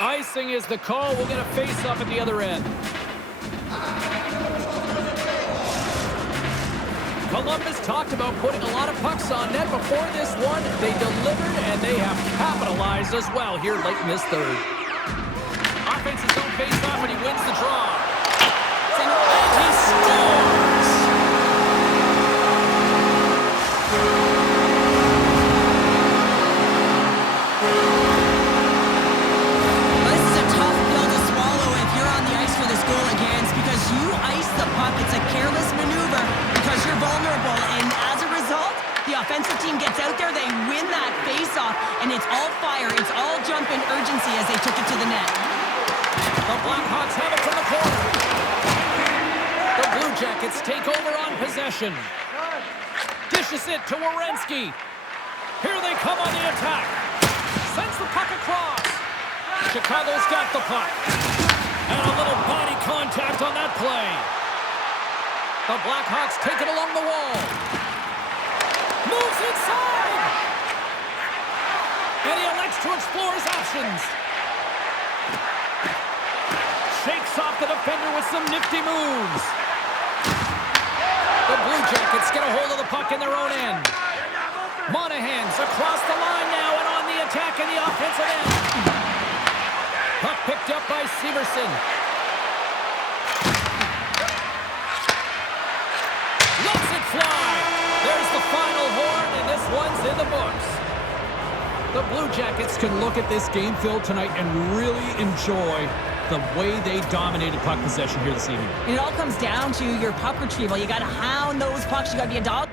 Icing is the call. We'll get a face-off at the other end. Columbus talked about putting a lot of pucks on net before this one. They delivered, and they have capitalized as well here late in this third. Offense's own face-off, and he wins the draw. And he scores! This is a tough pill to swallow if you're on the ice for this goal against, because you ice the puck. It's a careless maneuver because you're vulnerable, and as a result, the offensive team gets out there, they win that face-off, and it's all fire, it's all jump and urgency as they took it to the net. The Blackhawks have it from the corner. The Blue Jackets take over on possession. Dishes it to Werenski. Here they come on the attack. Sends the puck across. Chicago's got the puck. And a little body contact on that play. The Blackhawks take it along the wall. Moves inside. And he elects to explore his options. Shakes off the defender with some nifty moves. The Blue Jackets get a hold of the puck in their own end. Monahan's across the line now and on the attack in the offensive end. Puck picked up by Severson. Lets it fly. There's the final horn, and this one's in the books. The Blue Jackets can look at this game, Phil, tonight and really enjoy the way they dominated puck possession here this evening. And it all comes down to your puck retrieval. You got to hound those pucks. You got to be a dog.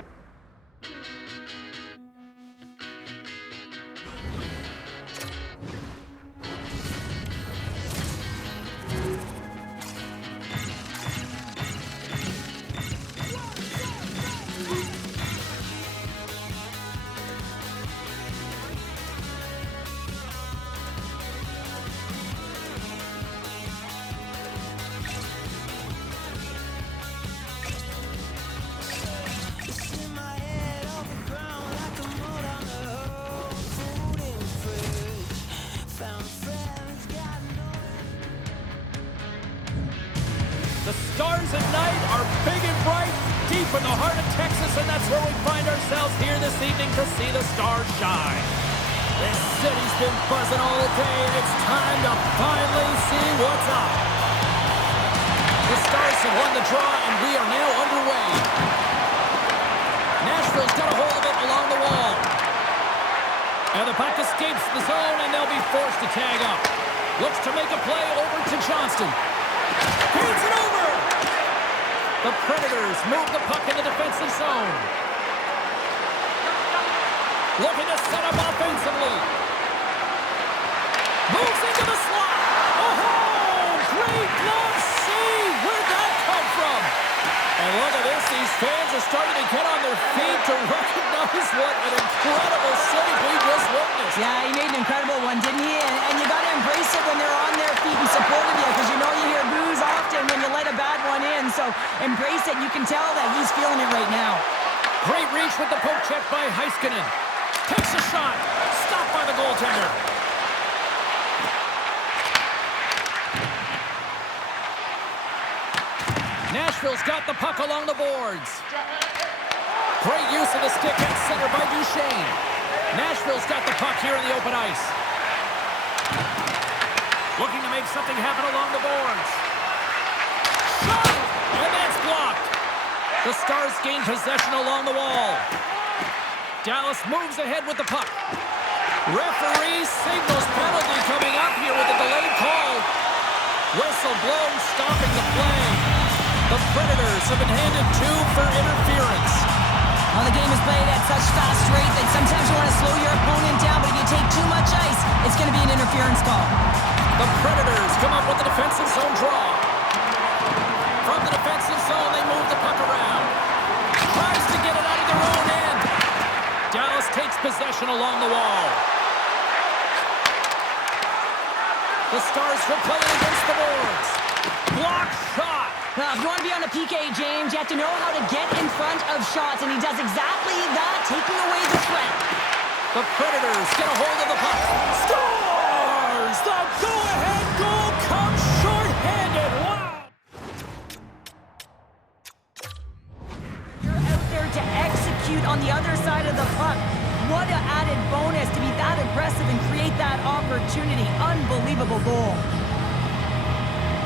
The stars at night are big and bright, deep in the heart of Texas, and that's where we find ourselves here this evening to see the stars shine. This city's been buzzing all day, and it's time to finally see what's up. The Stars have won the draw, and we are now underway. Nashville's got a hold of it along the wall. And the puck escapes the zone, and they'll be forced to tag up. Looks to make a play over to Johnston. Feeds it over! The Predators move the puck in the defensive zone. Looking to set up offensively. Moves into the slot. Oh, great glove save. Where'd that come from? And look at this. These fans are starting to get on their feet to recognize what an incredible save we just witnessed. Yeah, he made an incredible one, didn't he? And you got to embrace it when they're on their feet and supporting you, because you know you hear boos often when you let a bad one in. So embrace it. You can tell that he's feeling it right now. Great reach with the poke check by Heiskanen. Takes a shot. Stopped by the goaltender. Nashville's got the puck along the boards. Great use of the stick at center by Duchesne. Nashville's got the puck here in the open ice. Looking to make something happen along the boards. Shot! And that's blocked. The Stars gain possession along the wall. Dallas moves ahead with the puck. Referee signals penalty coming up here with a delayed call. Whistle blown, stopping the play. The Predators have been handed 2 for interference. Well, the game is played at such fast rate that sometimes you want to slow your opponent down, but if you take too much ice, it's going to be an interference call. The Predators come up with the defensive zone draw. From the defensive zone, they move the puck around. Tries to get it out of their own end. Dallas takes possession along the wall. The Stars will play it against the boards. Block shot. Well, if you want to be on a PK, James, you have to know how to get in front of shots, and he does exactly that, taking away the threat. The Predators get a hold of the puck. Score! Stars. The go-ahead goal comes short-handed. Wow. You're out there to execute on the other side of the puck. What an added bonus to be that aggressive and create that opportunity. Unbelievable goal.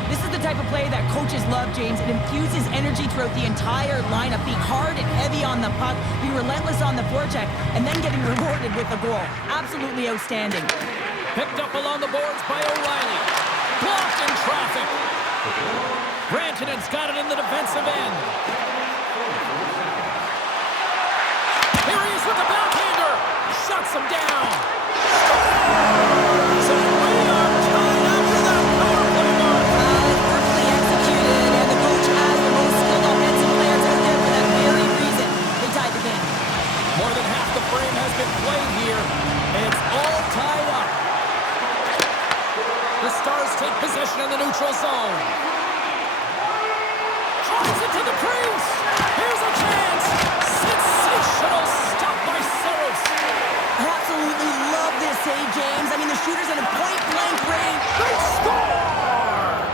This is the type of play that coaches love, James. It infuses energy throughout the entire lineup. Be hard and heavy on the puck, be relentless on the forecheck, and then getting rewarded with a goal. Absolutely outstanding. Picked up along the boards by O'Reilly. Blocked in traffic. Rantanen's got it in the defensive end. Here he is with the backhander. Shuts him down. So we are tied after that power play mark. Perfectly executed, and the coach has the most skilled offensive players out there for that very reason. They tied the game. More than half the frame has been played here, and it's all tied up. The Stars take possession in the neutral zone. Drives it to the crease. Here's a chance. Sensational stop by Saros. I absolutely love this save, James. I mean, the shooter's in a point-blank range. They score!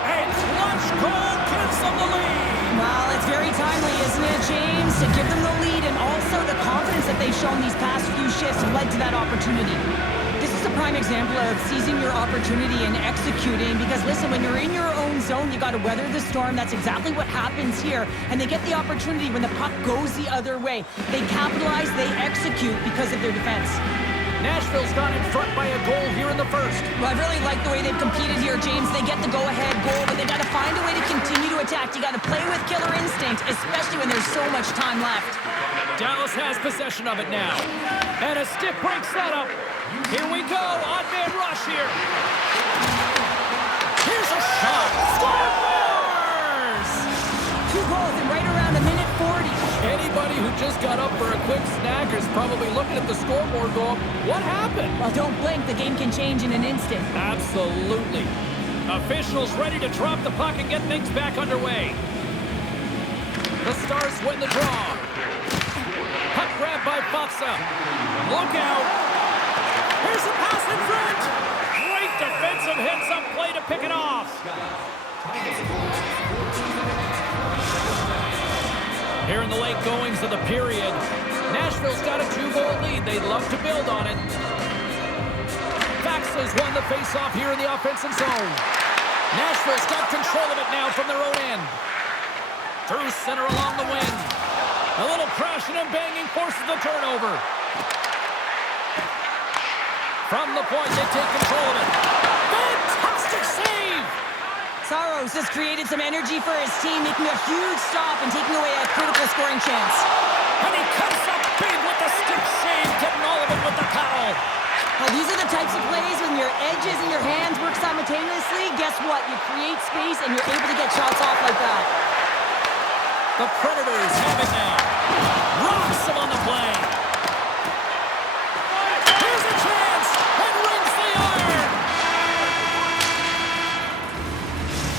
A clutch goal gives them the lead. Well, it's very timely, isn't it, James? To give them the lead, and also the confidence that they've shown these past few shifts led to that opportunity. This is a prime example of seizing your opportunity and executing, because listen, when you're in your own zone, you got to weather the storm. That's exactly what happens here, and they get the opportunity when the puck goes the other way. They capitalize, they execute because of their defense. Nashville's gone in front by a goal here in the first. Well, I really like the way they've competed here, James. They get the go-ahead goal, but they got to find a way to continue to attack. You got to play with killer instinct, especially when there's so much time left. Dallas has possession of it now. And a stick break setup. Here we go. Odd man rush here. Here's a shot. Scores! 2 goals in right around a minute 40. Anybody who just got up for a quick snack is probably looking at the scoreboard going, what happened? Well, don't blink. The game can change in an instant. Absolutely. Officials ready to drop the puck and get things back underway. The Stars win the draw. Puck grab by Fatsa. Look out. Here's a pass in front. Great defensive hits up play to pick it off. Here in the late goings of the period, Nashville's got a 2-goal lead. They'd love to build on it. Faxa's won the face-off here in the offensive zone. Nashville's got control of it now from their own end. Through center along the wing. A little crashing and banging forces the turnover. From the point, they take control of it. Fantastic save! Saros has created some energy for his team, making a huge stop and taking away a critical scoring chance. And he comes up big with the stick save, getting all of it with the towel. Well, these are the types of plays when your edges and your hands work simultaneously. Guess what? You create space and you're able to get shots off like that. The Predators have it now. Rocks him on the play. Here's a chance, and rings the iron.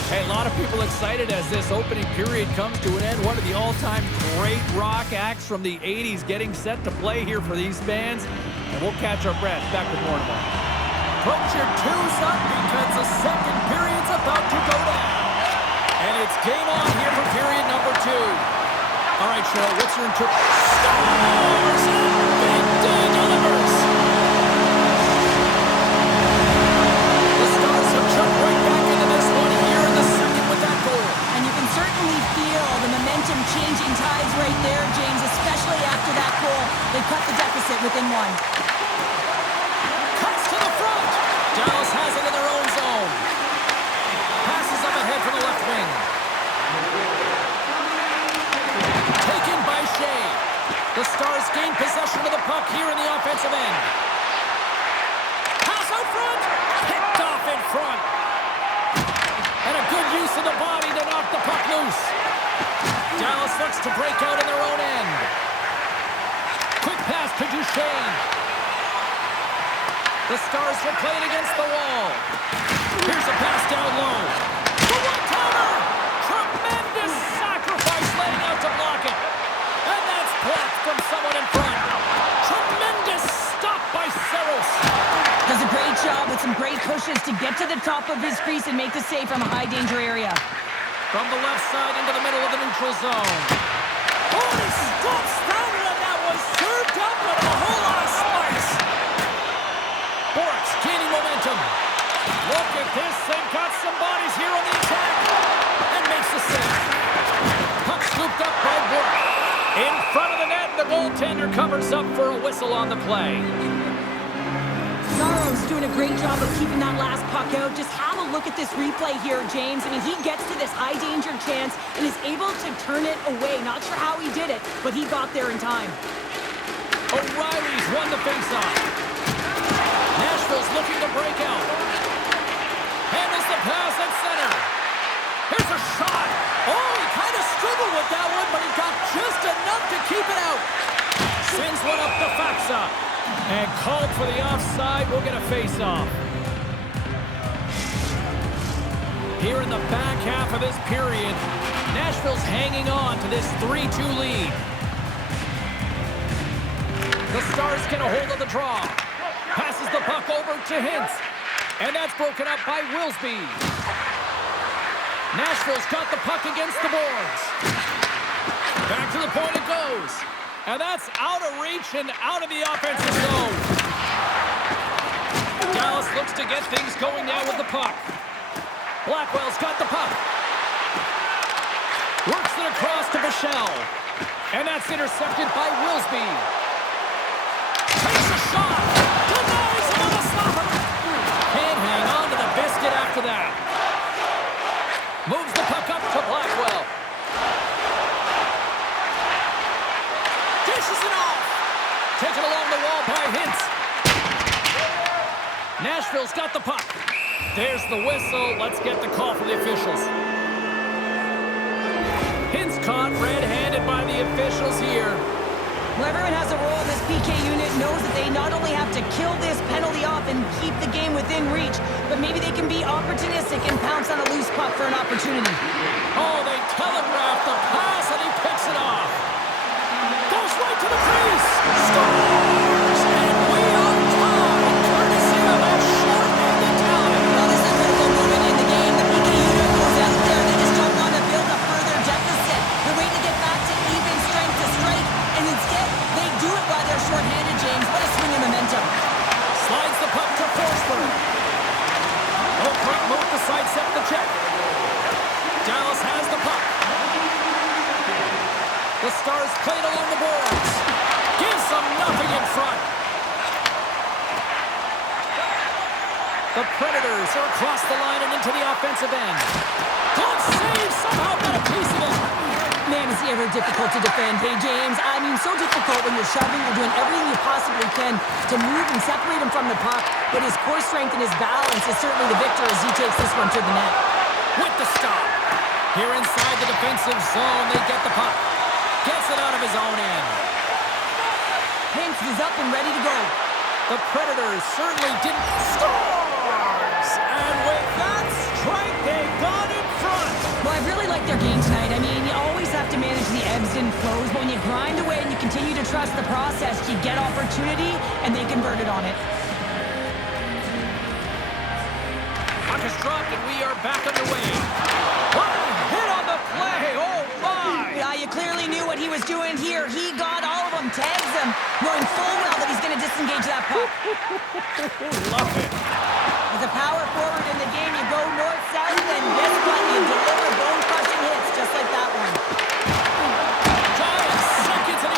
Hey, a lot of people excited as this opening period comes to an end. One of the all-time great rock acts from the 80s getting set to play here for these fans. And we'll catch our breath. Back with more tomorrow. Put your twos up because the second period's about to go down. And it's game on here for period number 2. All right, Cheryl, what's your interpretation? Scores! Big D delivers! The Stars have jumped right back into this one here in the second with that goal. And you can certainly feel the momentum changing tides right there, James, especially after that goal. They cut the deficit within 1. Cuts to the front. Dallas has it in their own zone. Passes up ahead from the left wing. Taken by Shea. The Stars gain possession of the puck here in the offensive end. Pass out front. Picked off in front. And a good use of the body to knock the puck loose. Dallas looks to break out in their own end. Quick pass to Duchesne. The Stars will play it against the wall. Here's a pass down low. The one-timer! Tremendous sacrifice laying out to block it. And that's blocked from someone in front. Tremendous stop by Saros. Does a great job with with some great pushes to get to the top of his crease and make the save from a high-danger area. From the left side into the middle of the neutral zone. Oh, he stops Stoughton, and that was served up with a whole lot of spice. Borks gaining momentum. Look at this. They've got some bodies here on the attack. And makes the save. Puck scooped up by Bork. In front of the net, the goaltender covers up for a whistle on the play. Saros doing a great job of keeping that last puck out. Just have a look at this replay here, James. I mean, he gets to this high-danger chance and is able to turn it away. Not sure how he did it, but he got there in time. O'Reilly's won the faceoff. Nashville's looking to break out. Handles the pass at center. Here's a shot. Oh, he kind of struggled with that one, but he got just enough to keep it out. Sends one up the Faxa. And called for the offside. We'll get a face-off. Here in the back half of this period, Nashville's hanging on to this 3-2 lead. The Stars get a hold of the draw. Passes the puck over to Hintz. And that's broken up by Wilsby. Nashville's got the puck against the boards. Back to the point it goes. And that's out of reach and out of the offensive zone. Dallas looks to get things going now with the puck. Blackwell's got the puck. Works it across to Michelle. And that's intercepted by Wilsby. Takes a shot. Denies him on the stopper. Can't hang on to the biscuit after that. Moves the puck up to Blackwell. Dishes it off. Taken along the wall by Hintz. Nashville's got the puck. There's the whistle. Let's get the call from the officials. Hintz caught red-handed by the officials here. Whoever has a role in this PK unit knows that they not only have to kill this penalty off and keep the game within reach, but maybe they can be opportunistic and pounce on a loose puck for an opportunity. Oh, they telegraph the pass, and he picks it off. Goes right to the crease. Scores! And we are tied, courtesy of a short-handed talent. Well, this is a critical moment in the game. The PK unit goes out there. They just don't want to build a further deficit. They're waiting to get back to even strength to strike, and instead, they do it while they're short-handed, James. What a swing of momentum. Slides the puck to Forsberg. Oakland moved to sidestep the check. Dallas has the puck. The Stars played along the boards. Gives them nothing in front. The Predators are across the line and into the offensive end. Good save, somehow got a piece of it. Man, is he ever difficult to defend. Hey, James, I mean, so difficult when you're shoving, you're doing everything you possibly can to move and separate him from the puck, but his core strength and his balance is certainly the victor as he takes this one to the net. With the stop. Here inside the defensive zone, they get the puck. Gets it out of his own end. Hintz is up and ready to go. The Predators certainly didn't scores! And with that strike, they got in front. Well, I really like their game tonight. I mean, you always have to manage the ebbs and flows, but when you grind away and you continue to trust the process, you get opportunity, and they converted on it. Puck is dropped, and we are back underway. What a hit on the play! Oh, my! Yeah, you clearly knew what he was doing here. He got all of them, tags them, knowing full well that he's going to disengage that puck. Love it. As a power forward in the game, you go north-south, and guess what? You deliver bone-crushing hits just like that one. 5 seconds, and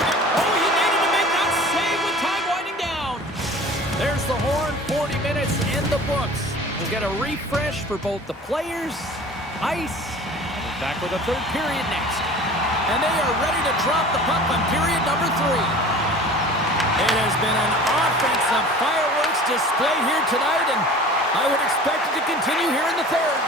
he needed to make that save with time winding down. There's the horn, 40 minutes in the books. We'll get a refresh for both the players, ice, and we're back with a third period next. And they are ready to drop the puck on period number 3. It has been an offensive fireworks display here tonight, and I would expect it to continue here in the third.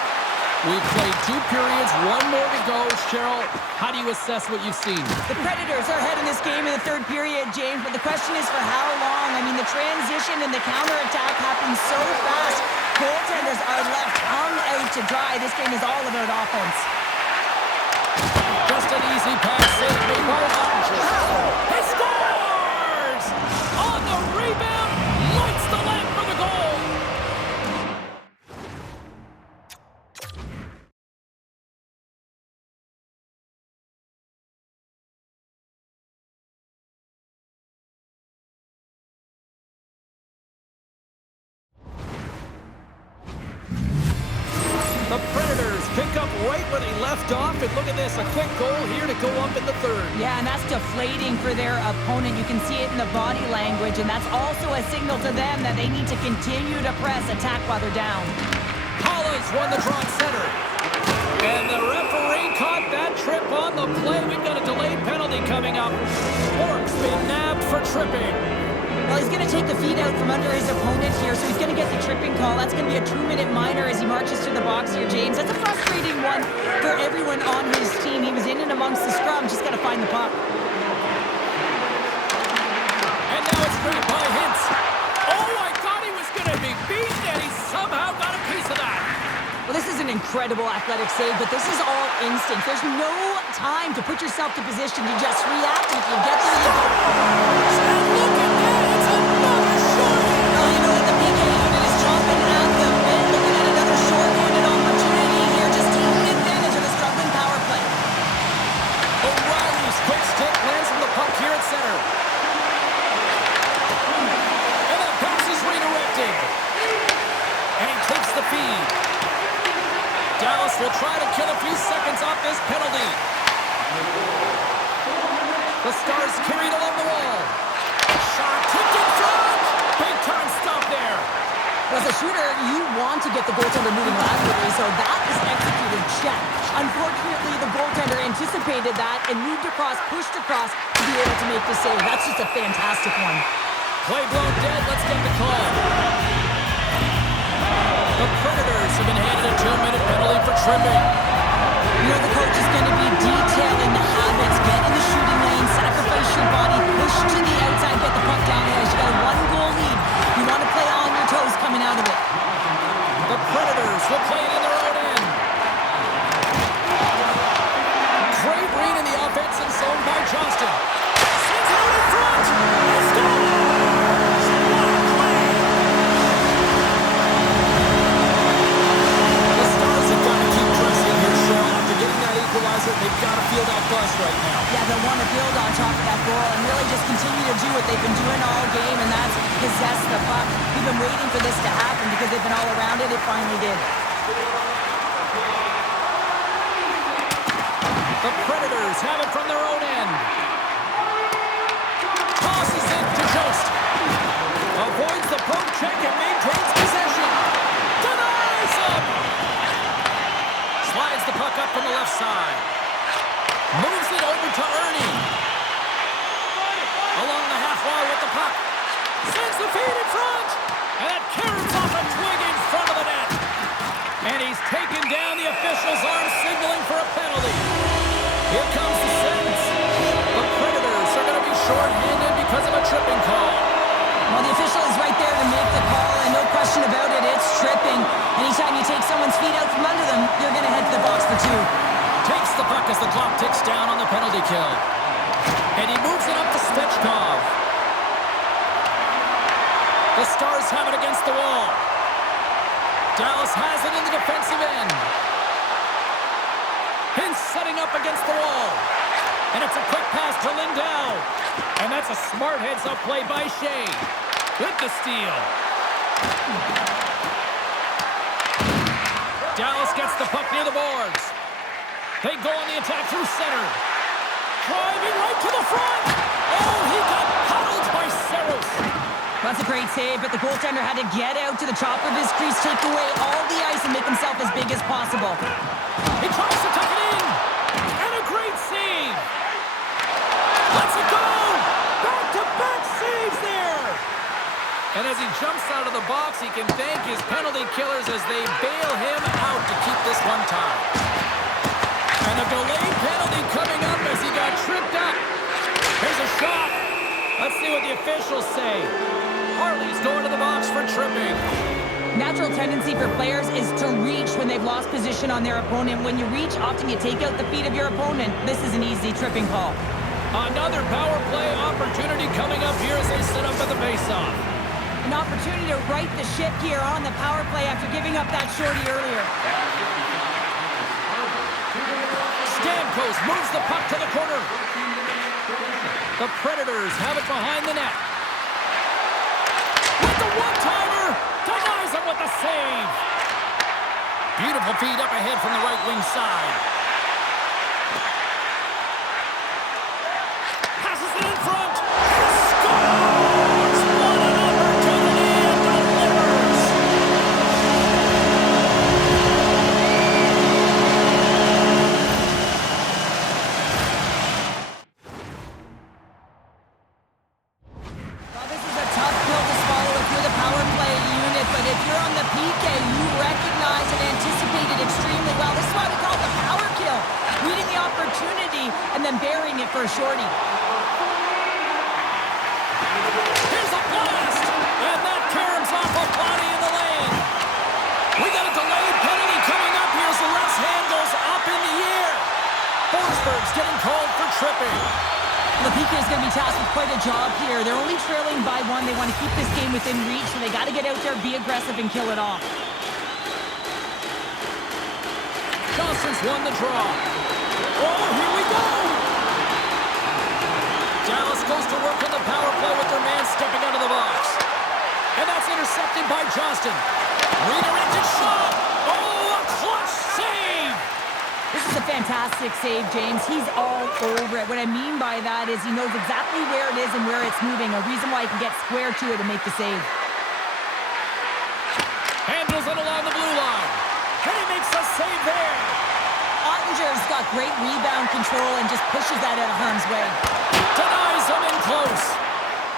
We've played 2 periods, 1 more to go. Cheryl, how do you assess what you've seen? The Predators are ahead in this game in the third period, James, but the question is for how long? I mean, the transition and the counterattack happen so fast. Goaltenders are left hung out to dry. This game is all about offense. Just an easy pass saved by Archer. He scores! On the rebound, lights the lamp for the goal. right where they left off, and look at this, a quick goal here to go up in the third. Yeah, and that's deflating for their opponent. You can see it in the body language, and that's also a signal to them that they need to continue to press, attack while they're down. Hollis won the draw at center. And the referee caught that trip on the play. We've got a delayed penalty coming up. Bork's been nabbed for tripping. Well, he's going to take the feet out from under his opponent here, so he's going to get the tripping call. That's going to be a 2-minute minor as he marches to the box here, James. That's a frustrating one for everyone on his team. He was in and amongst the scrum, just got to find the puck. And now it's grabbed by Hintz. Oh, I thought he was going to be beaten, and he somehow got a piece of that. Well, this is an incredible athletic save, but this is all instinct. There's no time to put yourself to position. You just react, and if you get there, you go. And look at that, it's another shorthanded. Well, you know what, the PK unit is chomping at the bit, looking at another shorthanded opportunity here, just taking advantage of the struggling power play. O'Reilly's quick stick lands on the puck here at center. And that pass is redirected. And he takes the feed. Dallas will try to kill a few seconds off this penalty. The Stars carried along the wall. Shot tipped in front. Big time stop there. As a shooter, you want to get the goaltender moving laterally, so that is executed check. Unfortunately, the goaltender anticipated that and moved across, pushed across to be able to make the save. That's just a fantastic one. Play blown dead. Let's get the call. The Predators have been handed a 2-minute penalty for tripping. You know, the coach is going to be detailing the habits. Get in the shooting lane, sacrifice your body, push to the outside, get the puck down there. You got a 1-goal lead. You want to play on your toes coming out of it. The Predators will play it in their own end. Great read in the offensive zone by Johnston. Sends it out in front. Let's go! They've got to feel that buzz right now. Yeah, they'll want to build on top of that goal and really just continue to do what they've been doing all game, and that's possess the puck. We've been waiting for this to happen because they've been all around it. It finally did. The Predators have it from their own end. Tosses it to Jost. Avoids the poke check and maintains possession. Denies him. Slides the puck up from the left side. Moves it over to Ernie. Along the half wall with the puck. Sends the feed in front. And that carries off a twig in front of the net. And he's taken down. The officials are signaling for a penalty. Here comes the sentence. The Predators are going to be shorthanded because of a tripping call. Well, the official is right there to make the call, and no question about it, it's tripping. Anytime you take someone's feet out from under them, you're going to head to the box for 2. Takes the puck as the clock ticks down on the penalty kill. And he moves it up to Svechkov. The Stars have it against the wall. Dallas has it in the defensive end. Hintz setting up against the wall. And it's a quick pass to Lindell. And that's a smart heads-up play by Shea. With the steal. Dallas gets the puck near the boards. They go on the attack through center. Driving right to the front. Oh, he got huddled by Saros. That's a great save, but the goaltender had to get out to the top of his crease, take away all the ice, and make himself as big as possible. He tries to tuck it in. And a great save. Let's it go. Back-to-back saves there. And as he jumps out of the box, he can thank his penalty killers as they bail him out to keep this one tied. And a delayed penalty coming up as he got tripped up. Here's a shot. Let's see what the officials say. Harley's going to the box for tripping. Natural tendency for players is to reach when they've lost position on their opponent. When you reach, often you take out the feet of your opponent. This is an easy tripping call. Another power play opportunity coming up here as they set up at the faceoff. An opportunity to right the ship here on the power play after giving up that shorty earlier. Stamkos moves the puck to the corner. The Predators have it behind the net. With the one-timer, denies him with the save. Beautiful Beautiful feed up ahead from the right wing side. Passes it in front. Scores! What an opportunity and delivers! Well, this is a tough pill to swallow if you're the power play unit, but if you're on the PK, you recognize and anticipate it extremely well. This is why we call it the power kill. Reading the opportunity and then burying it for a shorty. Here's a blast! And that caroms off a body in the lane. We got a delayed penalty coming up here as the ref's hand goes up in the air. Forsberg's getting called for tripping. The PK is going to be tasked with quite a job here. They're only trailing by one. They want to keep this game within reach, so they got to get out there, be aggressive, and kill it off. Johnston's won the draw. Oh, here we go! Dallas goes to work on the power play with their man stepping out of the box. And that's intercepted by Johnston. Redirected shot! Oh, a clutch save! This is a fantastic save, James. He's all over it. What I mean by that is he knows exactly where it is and where it's moving. A reason why he can get square to it and make the save. Handles it along the blue line. And he makes a save there. Ottinger's got great rebound control and just pushes that out of harm's way. Denies him in close.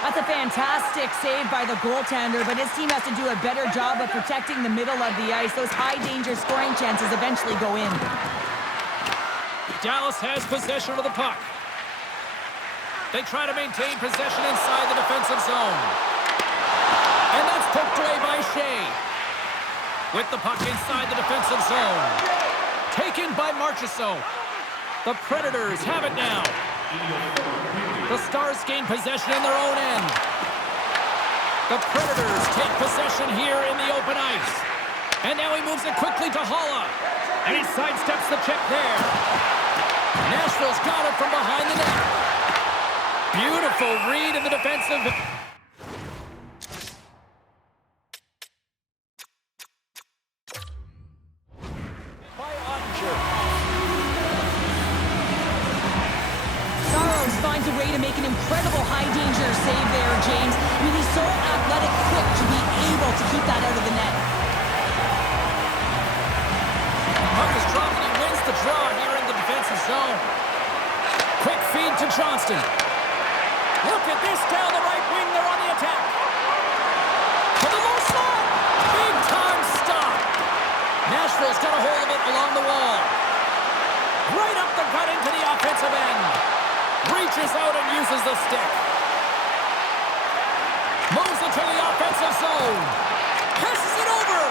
That's a fantastic save by the goaltender, but his team has to do a better job of protecting the middle of the ice. Those high-danger scoring chances eventually go in. Dallas has possession of the puck. They try to maintain possession inside the defensive zone. And that's poked away by Shea. With the puck inside the defensive zone. Taken by Marchessault. The Predators have it now. The Stars gain possession in their own end. The Predators take possession here in the open ice. And now he moves it quickly to Haula. And he sidesteps the check there. Nashville's got it from behind the net. Beautiful read in the defensive. By Ottinger. Saros finds a way to make an incredible high-danger save there, James. I mean, he's so athletic, quick to be able to keep that out of the net. Puck is dropped and he wins the draw here in the defensive zone. Quick feed to Johnston. Look at this down the right wing. They're on the attack. To the low slot. Big time stop. Nashville's got a hold of it along the wall. Right up the gut into the offensive end. Reaches out and uses the stick. Moves it to the offensive zone. Passes it over.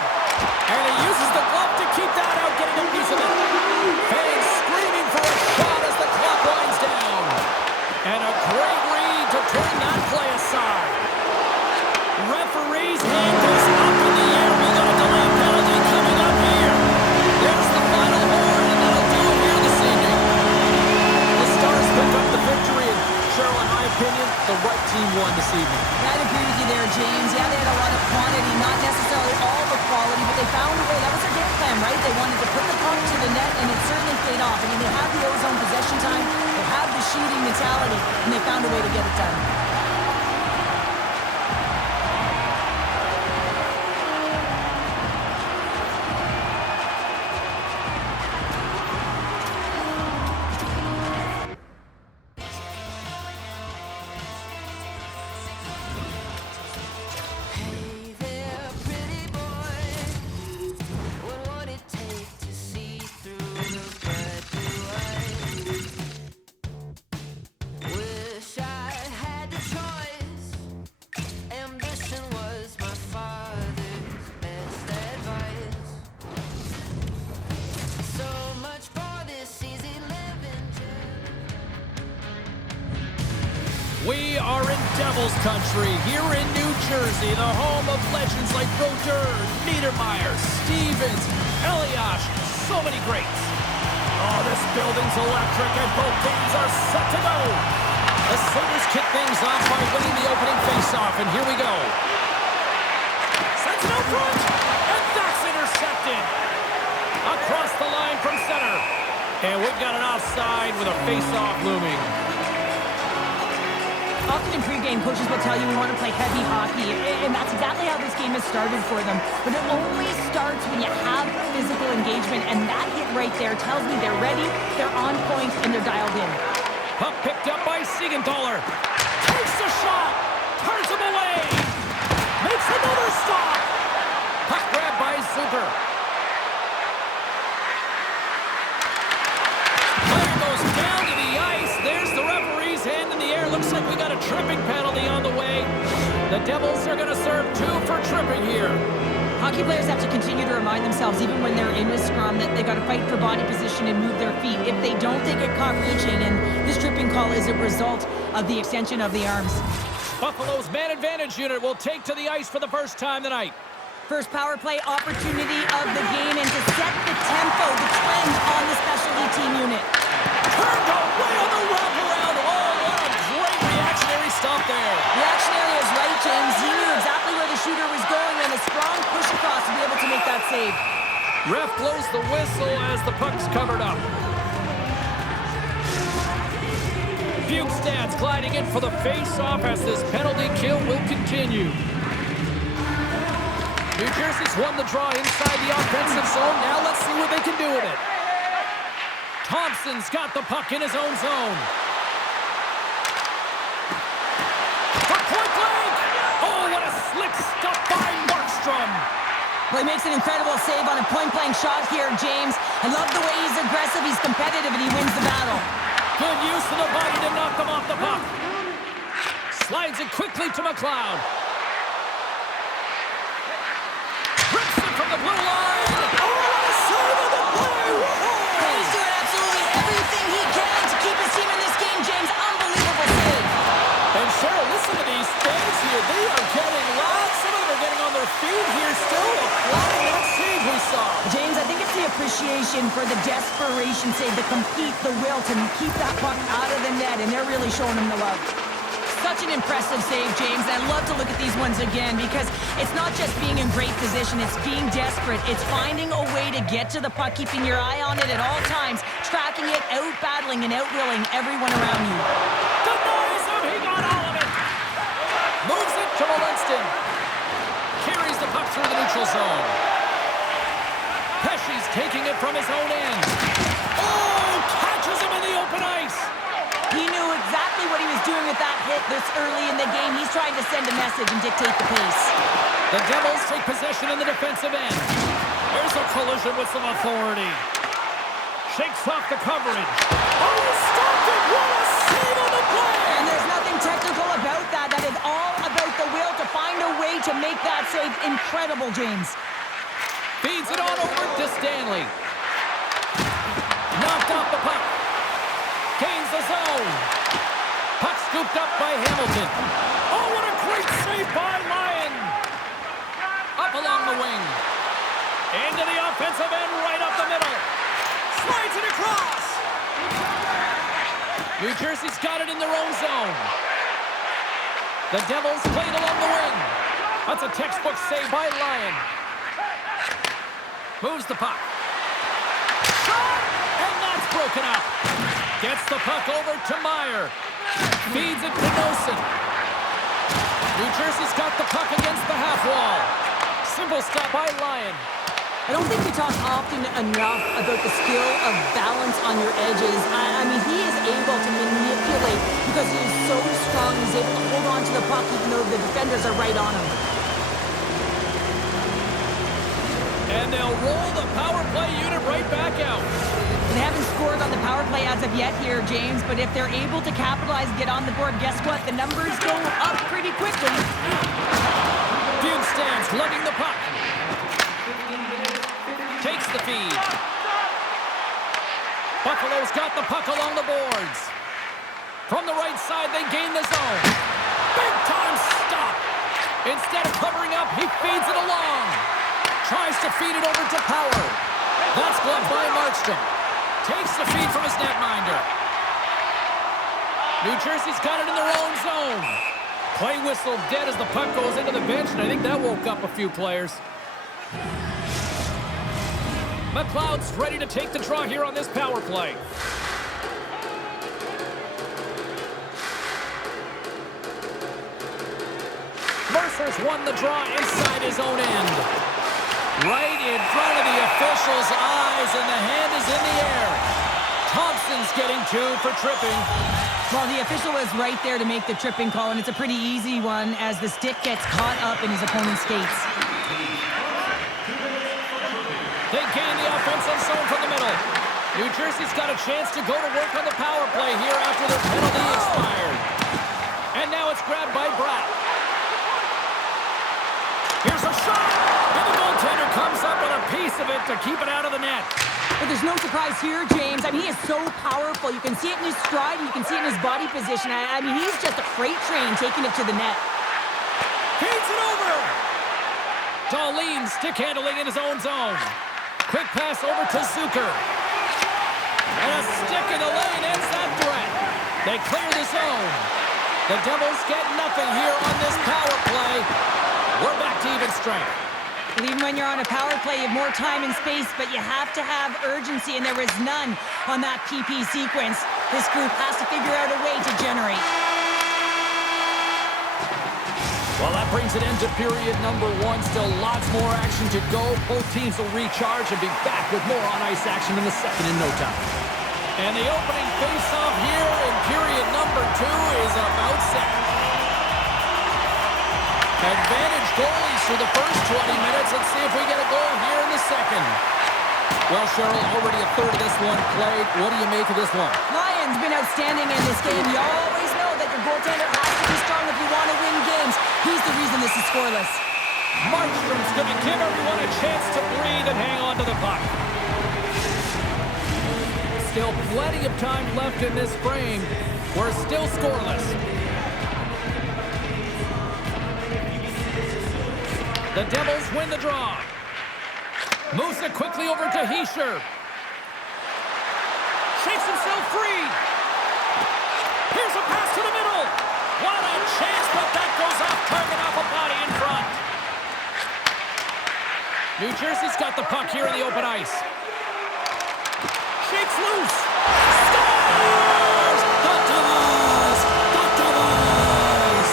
And he uses the glove to keep that out, getting a piece of it. Fans screaming for a shot as the clock winds down. And a great read to turn that play aside. Referee's hand goes up in the air. We got a delay penalty coming up here. There's the final horn, and that'll do it here this evening. The Stars pick up the victory, and Cheryl, in my opinion, the right team won this evening. I'd agree with you there, James. Yeah, they had a lot of quantity, not necessarily all the quality, but they found a way. That was their game plan, right? They wanted to put the puck to the net, and it certainly paid off. I mean, they have the ozone possession time, they have the shooting mentality, and they found a way to get it done. We are in Devils country, here in New Jersey, the home of legends like Brodeur, Niedermeyer, Stevens, Elias, so many greats. Oh, this building's electric and both teams are set to go. The Sabres kick things off by winning the opening faceoff, and here we go. Sends it out front, and that's intercepted. A Across the line from center. And we've got an offside with a face-off looming. Often in pregame, coaches will tell you we want to play heavy hockey, and that's exactly how this game has started for them. But it only starts when you have physical engagement, and that hit right there tells me they're ready, they're on point, and they're dialed in. Puck picked up by Siegenthaler. Takes a shot. Turns him away. Makes another stop. Puck grabbed by Zucker. Player goes down to the ice. There's the referee's hand in the air. Looks like we got a tripping penalty on the way. The Devils are going to serve 2 for tripping here. Hockey players have to continue to remind themselves, even when they're in a scrum, that they got to fight for body position and move their feet. If they don't, they get caught reaching, and this tripping call is a result of the extension of the arms. Buffalo's man advantage unit will take to the ice for the first time tonight. First power play opportunity of the game, and to set the tempo, the trend on the specialty team unit. Turned away on the wraparound. Oh, what a great reactionary stop there. Reactionary is right, James. He knew exactly where the shooter was going, and a strong push across to be able to make that save. Ref blows the whistle as the puck's covered up. Bjugstad's gliding in for the face-off as this penalty kill will continue. New Jersey's won the draw inside the offensive zone. Now let's see what they can do with it. Thompson's got the puck in his own zone. For point blank! Oh, what a slick stop by Markstrom. Well, he makes an incredible save on a point-blank shot here, James. I love the way he's aggressive, he's competitive, and he wins the battle. Good use of the body to knock them off the puck. Slides it quickly to McLeod. Rips it from the blue line. Oh, what a save of the play! He's doing absolutely everything he can to keep his team in this game, James. Unbelievable save. And Cheryl, listen to these fans here. They are getting loud. Some of them are getting on their feet here still. Applauding that save we saw. James, I think it's the appreciation for the desperation save, the compete, the will to keep that puck out of the net, and they're really showing him the love. Such an impressive save, James. I love to look at these ones again because it's not just being in great position, it's being desperate. It's finding a way to get to the puck, keeping your eye on it at all times, tracking it, out-battling and out-willing everyone around you. Denies him, he got all of it. Moves it to Walensky. Carries the puck through the neutral zone. Pesci's taking it from his own end. Oh, catches him in the open ice. He knew exactly what he was doing with that hit this early in the game. He's trying to send a message and dictate the pace. The Devils take possession in the defensive end. There's a collision with some authority. Shakes off the coverage. Oh, he stopped it! What a save on the play! And there's nothing technical about that. That is all about the will to find a way to make that save incredible, James. Feeds it on over to Stanley. Knocked off the puck. Gains the zone. Puck scooped up by Hamilton. Oh, what a great save by Lyon. Up along the wing. Into the offensive end, right up the middle. Slides it across. New Jersey's got it in their own zone. The Devils played along the wing. That's a textbook save by Lyon. Moves the puck. Shot! And that's broken up. Gets the puck over to Meyer. Feeds it to Nosen. New Jersey's got the puck against the half wall. Simple stop by Lyon. I don't think we talk often enough about the skill of balance on your edges. I mean, he is able to manipulate because he is so strong. He's able to hold on to the puck even though the defenders are right on him. And they'll roll the power play unit right back out. They haven't scored on the power play as of yet here, James, but if they're able to capitalize and get on the board, guess what? The numbers go up pretty quickly. Bjugstad's lugging the puck. Takes the feed. Buffalo's got the puck along the boards. From the right side, they gain the zone. Big time stop. Instead of covering up, he feeds it along. Tries to feed it over to Power. That's gloved by Markstrom. Takes the feed from his netminder. New Jersey's got it in their own zone. Play whistle dead as the puck goes into the bench, and I think that woke up a few players. McLeod's ready to take the draw here on this power play. Mercer's won the draw inside his own end. Right in front of the official's eyes, and the hand is in the air. Thompson's getting 2 for tripping. Well, the official was right there to make the tripping call, and it's a pretty easy one as the stick gets caught up in his opponent's skates. They gain the offensive zone from the middle. New Jersey's got a chance to go to work on the power play here after their penalty expired. And now it's grabbed by Bratt. Here's a shot, and the goaltender comes up with a piece of it to keep it out of the net. But there's no surprise here, James. I mean, he is so powerful. You can see it in his stride, and you can see it in his body position. I mean, he's just a freight train taking it to the net. Feeds it over. Dahlin stick handling in his own zone. Quick pass over to Zucker. And a stick in the lane ends that threat. They clear the zone. The Devils get nothing here on this power play. We're back to even strength. But even when you're on a power play, you have more time and space, but you have to have urgency, and there is none on that PP sequence. This group has to figure out a way to generate. Well, that brings an end to period number 1. Still lots more action to go. Both teams will recharge and be back with more on-ice action in the second in no time. And the opening face-off here in period number 2 is about set. Advantage goalies for the first 20 minutes. Let's see if we get a goal here in the second. Well, Cheryl, already a third of this one played. What do you make of this one? Lions been outstanding in this game. You always know that your goaltender has to be strong if you want to win games. He's the reason this is scoreless. Markstrom's going to give everyone a chance to breathe and hang on to the puck. Still plenty of time left in this frame. We're still scoreless. The Devils win the draw. Moves it quickly over to Hischier. Shakes himself free. Here's a pass to the middle. What a chance, but that goes off target off a body in front. New Jersey's got the puck here in the open ice. Shakes loose. Scores! The Devils! The Devils!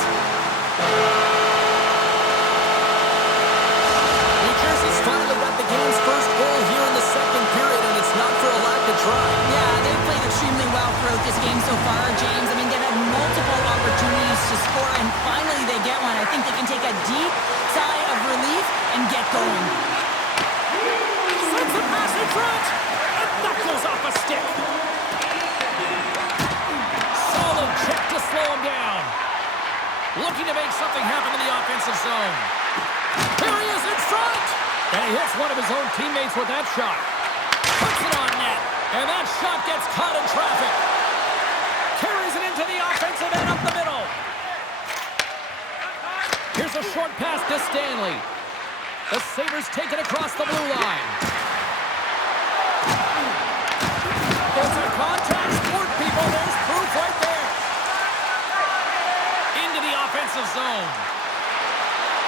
New Jersey's finally got the game's first goal here in the second period, and it's not for a lack of try. Yeah, they've played extremely well throughout this game so far, James. I mean, they've had multiple opportunities to score, and finally they get one. I think they can take a deep sigh of relief and get going. Sends the pass in front, and that goes off a stick. Solid check to slow him down. Looking to make something happen in the offensive zone. Here he is in front, and he hits one of his own teammates with that shot. Puts it on net, and that shot gets caught in traffic. Carries it into the offensive end up the middle. Here's a short pass to Stanley. The Sabres take it across the blue line. It's a contact sport, people. There's proof right there. Into the offensive zone.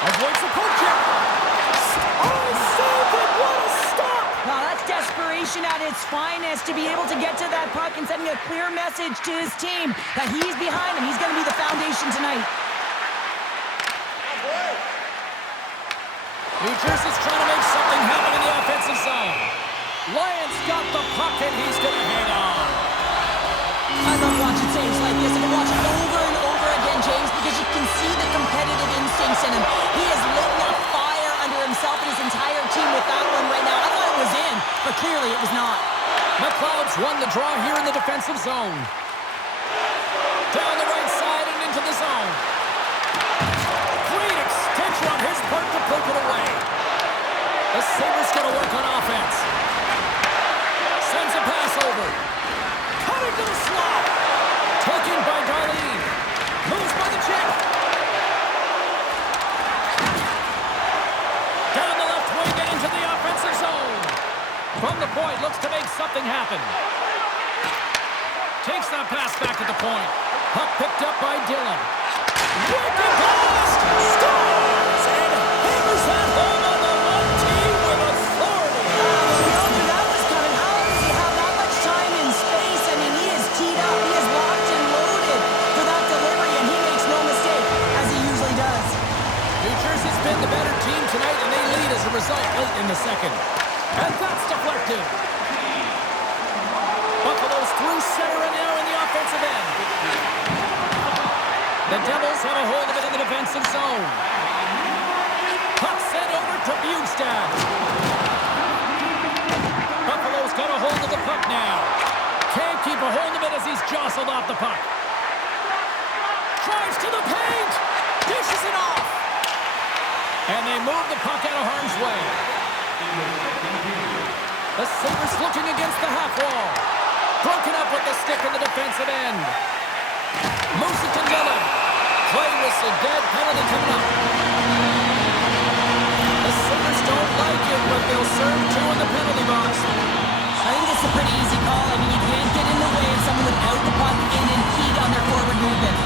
Avoids the poke check. Oh, saved it. What a stop. Now that's desperation at its finest to be able to get to that puck and sending a clear message to his team that he's behind him. He's going to be the foundation tonight. New Jersey's trying to make something happen in the offensive zone. Lions got the puck, and he's going to hang on. I love watching saves like this. I can watch it over and over again, James, because you can see the competitive instincts in him. He is lighting a fire under himself and his entire team with that one right now. I thought it was in, but clearly it was not. McLeod's won the draw here in the defensive zone. Down the right side and into the zone. Great extension on his part to poke it away. The Sabres going to work on offense. Sends a pass over. Cutting to the slot. Taken by Dahlin. Moves by the check. Down the left wing and into the offensive zone. From the point, looks to make something happen. Takes that pass back at the point. Puck picked up by Dillon. Wicked blast! Scores! And hammers that home on the one tee with authority. The result late in the second. And that's deflected. Buffalo's through center and now in the offensive end. The Devils have a hold of it in the defensive zone. Puck sent over to Bjugstad. Buffalo's got a hold of the puck now. Can't keep a hold of it as he's jostled off the puck. Drives to the paint. Dishes it off. And they move the puck out of harm's way. The Sabres looking against the half wall. Broken up with the stick in the defensive end. Moves it to Gillett. Play whistle dead. Penalty coming up. The Sabres don't like it, but they'll serve two in the penalty box. I think it's a pretty easy call. I mean, you can't get in the way of someone without the puck and impede on their forward movement.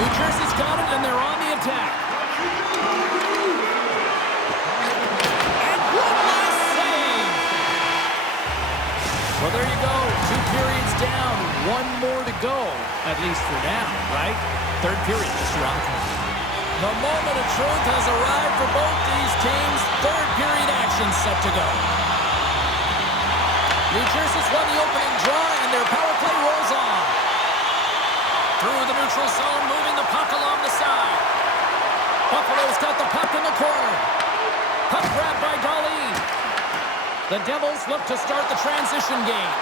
New Jersey's got it, and they're on the attack. And one last save. Well, there you go. 2 periods down. One more to go, at least for now, right? Third period just around the corner. The moment of truth has arrived for both these teams. Third period action set to go. New Jersey's won the opening draw, and their power play rolls on. Through the neutral zone, moving the puck along the side. Buffalo's got the puck in the corner. Puck grabbed by Dahlin. The Devils look to start the transition game.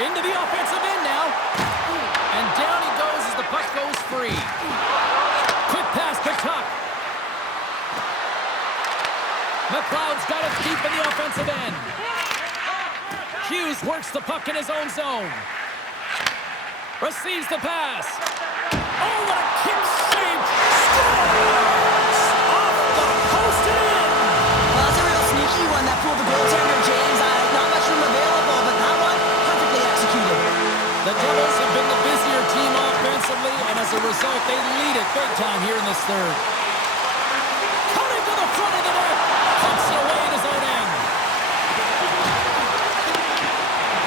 Into the offensive end now. And down he goes as the puck goes free. Quick pass to Tuch. McLeod's got it deep in the offensive end. Hughes works the puck in his own zone. Receives the pass. Oh, what a kick save! Scores! Off the post and in! Well, that's a real sneaky one that fooled the goaltender, James. Not much room available, but that one perfectly executed. The Devils have been the busier team offensively, and as a result, they lead it big time here in this third. Coming to the front of the net. Pucks it away in his own end.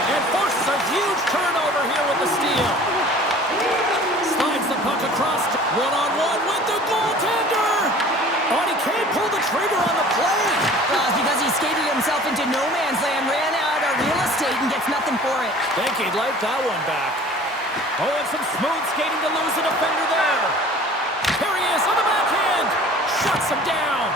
And forces a huge turnover here with the steal. Slides the puck across. One-on-one with the goaltender. Oh, he can't pull the trigger on the play. Well, it's because he skated himself into no man's land, ran out of real estate, and gets nothing for it. Think he'd like that one back. Oh, and some smooth skating to lose a defender there. Here he is on the backhand. Shuts him down.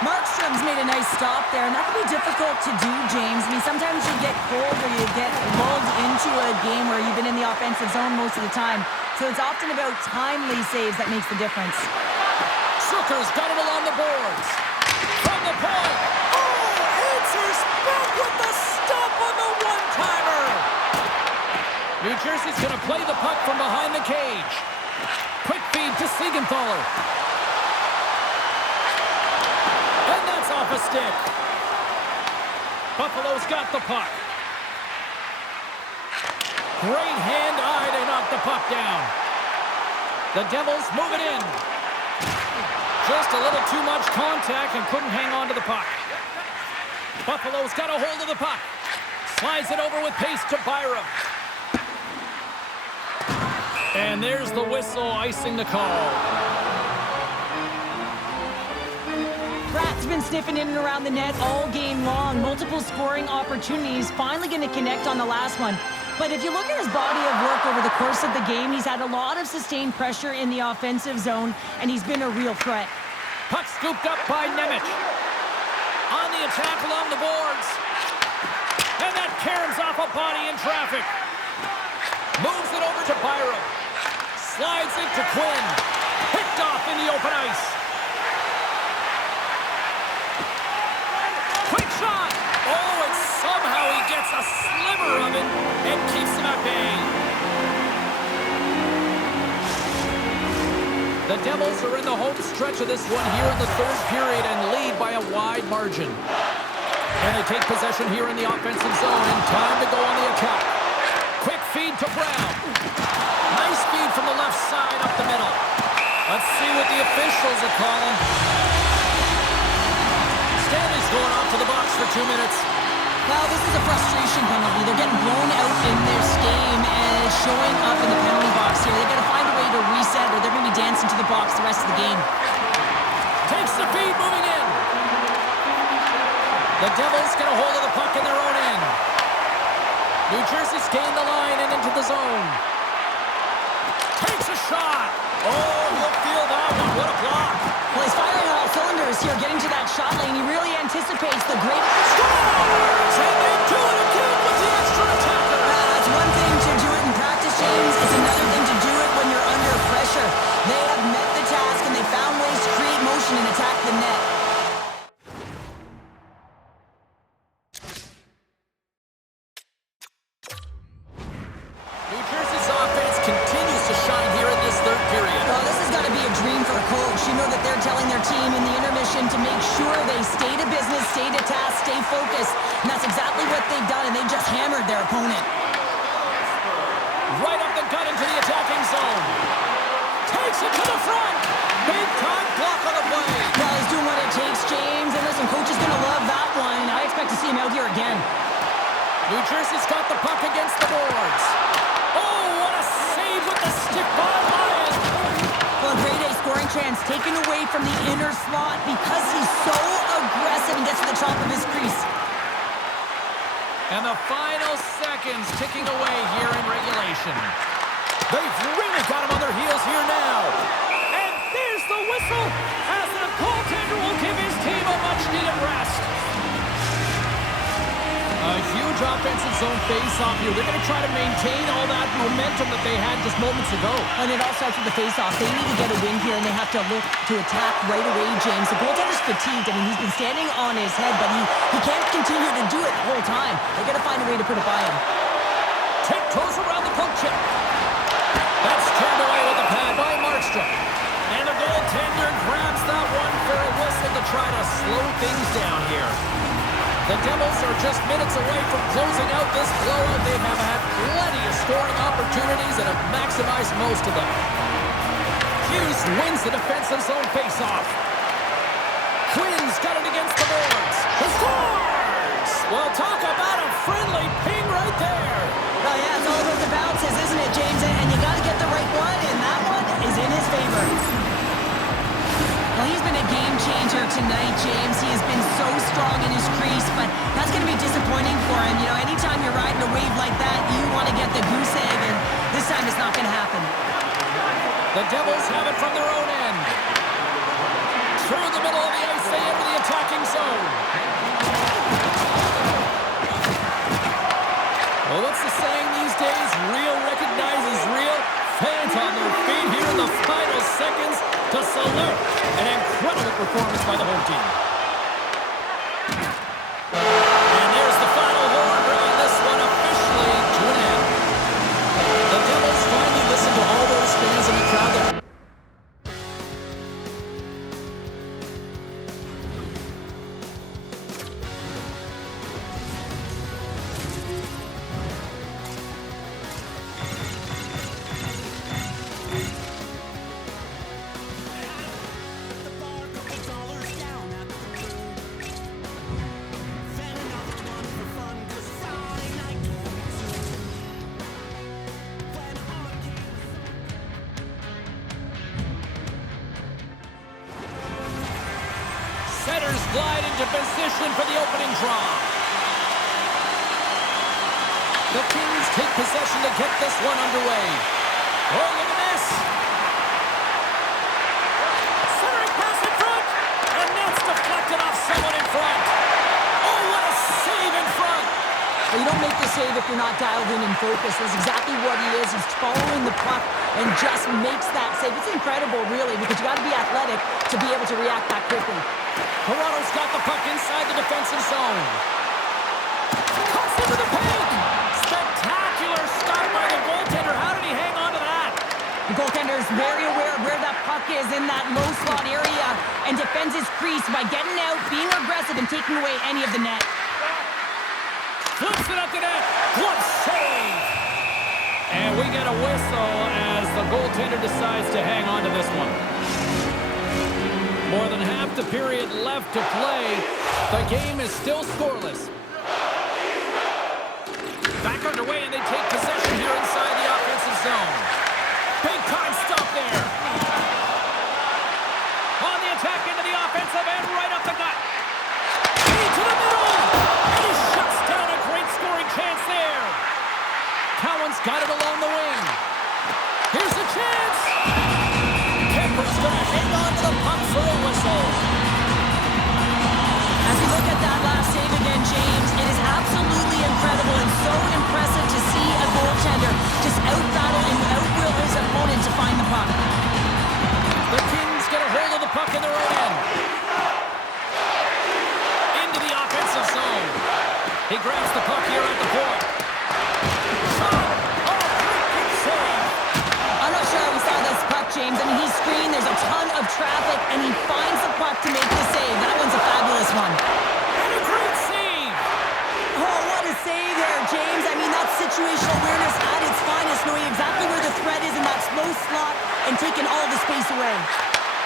Markstrom's made a nice stop there, and that can be difficult to do, James. I mean, sometimes you get cold or you get lulled into a game where you've been in the offensive zone most of the time. So it's often about timely saves that makes the difference. Zucker's got it along the boards. From the point. Oh, answers back with the stop on the one-timer. New Jersey's going to play the puck from behind the cage. Quick feed to Siegenthaler. And that's off a stick. Buffalo's got the puck. Great hand-eye to knock the puck down. The Devils move it in. Just a little too much contact and couldn't hang on to the puck. Buffalo's got a hold of the puck. Slides it over with pace to Byram. And there's the whistle icing the call. Pratt's been sniffing in and around the net all game long. Multiple scoring opportunities. Finally going to connect on the last one. But if you look at his body of work over the course of the game, he's had a lot of sustained pressure in the offensive zone, and he's been a real threat. Puck scooped up by Nemec. On the attack along the boards. And that caroms off a body in traffic. Moves it over to Byram. Slides it to Quinn. Picked off in the open ice. Quick shot. Oh, and somehow he gets a sliver of it and keeps him at bay. The Devils are in the home stretch of this one here in the third period and lead by a wide margin. And they take possession here in the offensive zone and time to go on the attack. Quick feed to Brown. Nice feed from the left side up the middle. Let's see what the officials are calling. Stanley's going off to the box for 2 minutes. Well, this is a frustration penalty. They're getting blown out in this game, and it's showing up in the penalty box here. They've got to find a way to reset, or they're going to be into the box the rest of the game. Takes the feed, moving in. The Devils get a hold of the puck in their own end. New Jersey's gained the line and into the zone. Takes a shot. Oh, you'll feel that one. What a block. Well, he's firing on all cylinders here, getting to that shot lane. He really anticipates the great... Scores! And they do it again with the extra attacker. It's one thing to do it in practice, James. It's another thing to do it when you're under pressure. They have met the task, and they found ways to create motion and attack the net. New Jersey's offense continues to shine here in this third period. Well, this has got to be a dream for a coach. You know that they're telling their team in the intermission to make sure they stay to business, stay to task, stay focused. And that's exactly what they've done, and they just hammered their opponent. Right up the gut into the attacking zone. Takes it to the front. Big time block on the play. Well, he's doing what it takes, James. And listen, coach is going to love that one. I expect to see him out here again. New Jersey's got the puck against the boards. Oh, what a save with the stick by Lyons. Well, a great A scoring chance taken away from the inner slot because he's so aggressive and gets to the top of his crease. And the final seconds ticking away here in regulation. They've really got him on their heels here now. And there's the whistle as the goaltender will give his team a much-needed rest. A huge offensive zone face-off here. They're going to try to maintain all that momentum that they had just moments ago. And it all starts with the face-off. They need to get a win here, and they have to look to attack right away, James. The goaltender's fatigued. I mean, he's been standing on his head, but he can't continue to do it the whole time. They got to find a way to put it by him. Tiptoes around the poke check. That's turned away with the pad by Markstrom. And the goaltender grabs that one for a whistle to try to slow things down here. The Devils are just minutes away from closing out this blowout. They have had plenty of scoring opportunities and have maximized most of them. Hughes wins the defensive zone faceoff. Quinn's got it against the boards. He scores! Well, talk about a friendly ping right there. Oh, yeah, it's all about the bounces, isn't it, James? And you got to get the right one, and that one is in his favor. Well, he's been a game changer tonight, James. He has been so strong in his crease, but that's going to be disappointing for him. You know, anytime you're riding a wave like that, you want to get the goose egg, and this time it's not going to happen. The Devils have it from their own end. Through the middle of the ice, they enter the attacking zone. Well, what's the saying these days? Real recognizes real. Fans on their feet here in the final seconds to salute an incredible performance by the home team. And there's the final horn, bringing this one officially to an end. The Devils finally listen to all those fans in the crowd that Centers glide into position for the opening draw. The Kings take possession to get this one underway. Oh, look at this. Centering pass in front. And that's deflected off someone in front. Oh, what a save in front. Well, you don't make the save if you're not dialed in and focused. That's exactly what he is. He's following the puck and just makes that save. It's incredible, really, because you got to be athletic to be able to react that quickly. Toronto's got the puck inside the defensive zone. Cuts into the paint. Spectacular stop by the goaltender. How did he hang on to that? The goaltender is very aware of where that puck is in that low slot area and defends his crease by getting out, being aggressive, and taking away any of the net. Flips it up the net. Glove save. And we get a whistle as the goaltender decides to hang on to this one. More than half the period left to play. The game is still scoreless. Back underway, and they take possession here inside the offensive zone. Big time stop there. absolutely incredible and so impressive to see a goaltender just out-battle and out-will his opponent to find the puck. The Kings get a hold of the puck in their own end. Into the offensive zone. He grabs the puck here at the point. Shot! Oh, great save! I'm not sure how we saw this puck, James. I mean, he's screened, there's a ton of traffic, and he finds the puck to make the save. That one's a fabulous one. And a great save! Oh, what a save there, James. I mean, that's situational awareness at its finest, knowing exactly where the threat is in that slow slot and taking all the space away.